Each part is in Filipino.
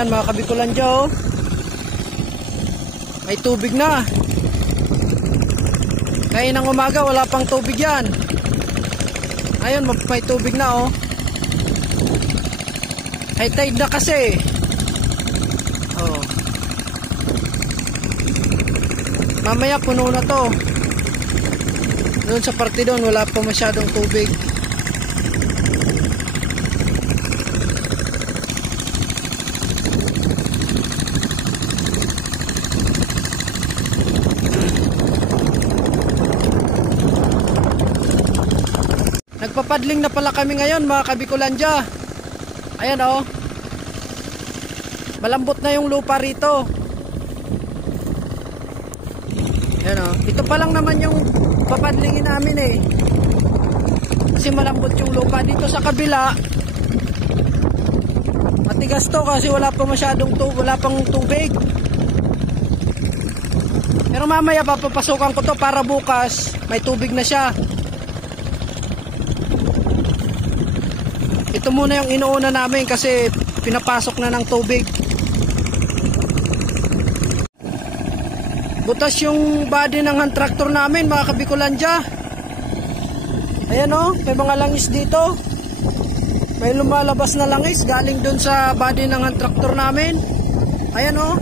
Ayan mga kabikulandya, oh. May tubig na. Kaya ng umaga wala pang tubig yan. Ayun, may tubig na, oh. High tide na kasi. Oh. Mamaya puno na to. Doon sa parte doon wala pa masyadong tubig. Nagpapadling na pala kami ngayon mga kabikulandya. Ayan, oh. Malambot na yung lupa rito. Ayan, oh. Ito pa lang naman yung papadlingin namin eh. Kasi malambot yung lupa. Dito sa kabila matigas to kasi wala pa masyadong wala pang tubig. Pero mamaya papapasukan ko to para bukas may tubig na siya. Ito muna yung inuuna namin kasi pinapasok na ng tubig. Butas yung body ng hand tractor namin mga kabikulandya. Ayan, oh, may mga langis dito. May lumalabas na langis galing dun sa body ng hand tractor namin. Ayan, oh.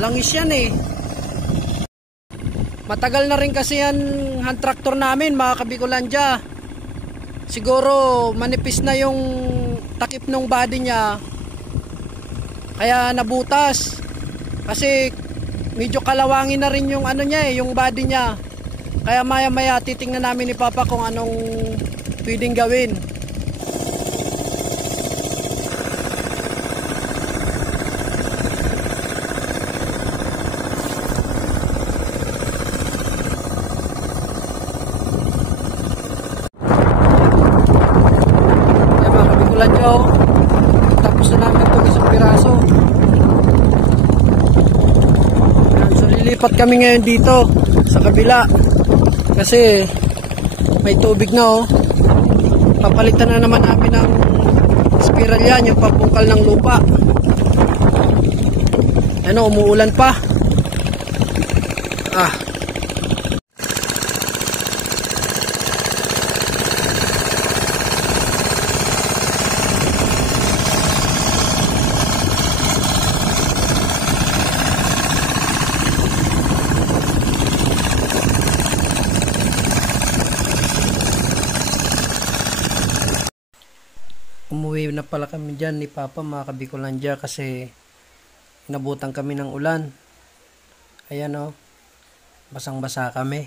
Langis yan eh. Matagal na rin kasi yan hand tractor namin mga kabikulandya. Siguro manipis na yung takip ng body niya. Kaya nabutas. Kasi medyo kalawangin na rin yung ano niya eh, yung body niya. Kaya maya maya titingnan namin ni Papa kung anong pwedeng gawin. Tapos na namin itong isang piraso. So lilipat kami ngayon dito sa kabila kasi may tubig na, oh. Papalitan na naman namin ng spiral yan, yung papungkal ng lupa. Ano, umuulan pa. Umuwi na pala kami dyan ni Papa mga kabikulandya kasi inabutan kami ng ulan. Ayan, oh, basang basa kami.